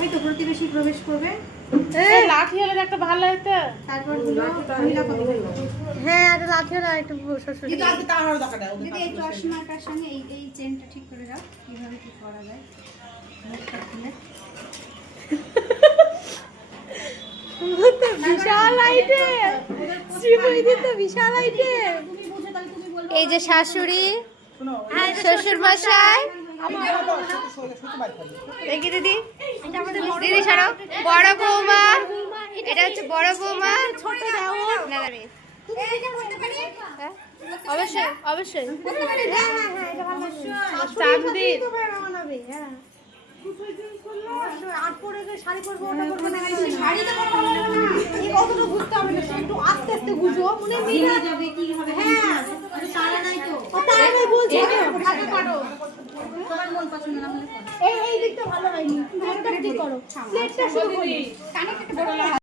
ওই তো প্রতিবেশী প্রবেশ করবে। লাঠি হলে একটা ভালো হতো। তারপর হলো মহিলা কবি। হ্যাঁ আর লাঠি হলে একটু শ্বশুর দিদি এই চশমাটার সঙ্গে এই চেনটা ঠিক করে দাও, কিভাবে কি করা যায় মুখটা খুলে। বিশাল আইটেম, শ্রীময়ী তো বিশাল আইটেম। তুমি বুঝো তাহলে তুমি বলবে। এই যে শাশুড়ি, শ্বশুর মশাই, দেখি দিদি, দিদি ছাড়ো, বড় বৌমা, এটা হচ্ছে বড় বৌমা, ছোট দেওর, না দাঁড়িয়ে, অবশ্যই অবশ্যই চাঁদনি শাড়ি তো পরবো না, এই কতটা ঘুরতে হবে না, একটু আস্তে আস্তে গুজো, মনে মিলে যাবে কি হবে। হ্যাঁ তারা নাই তো, তারা নাই বলছি তো পারো। তোমার মন পছন্দ না হলে এই দিকটা ভালো হয়নি, তুমি এটা ঠিক করো, প্লেটটা শুরু করি, কানে একটা বড়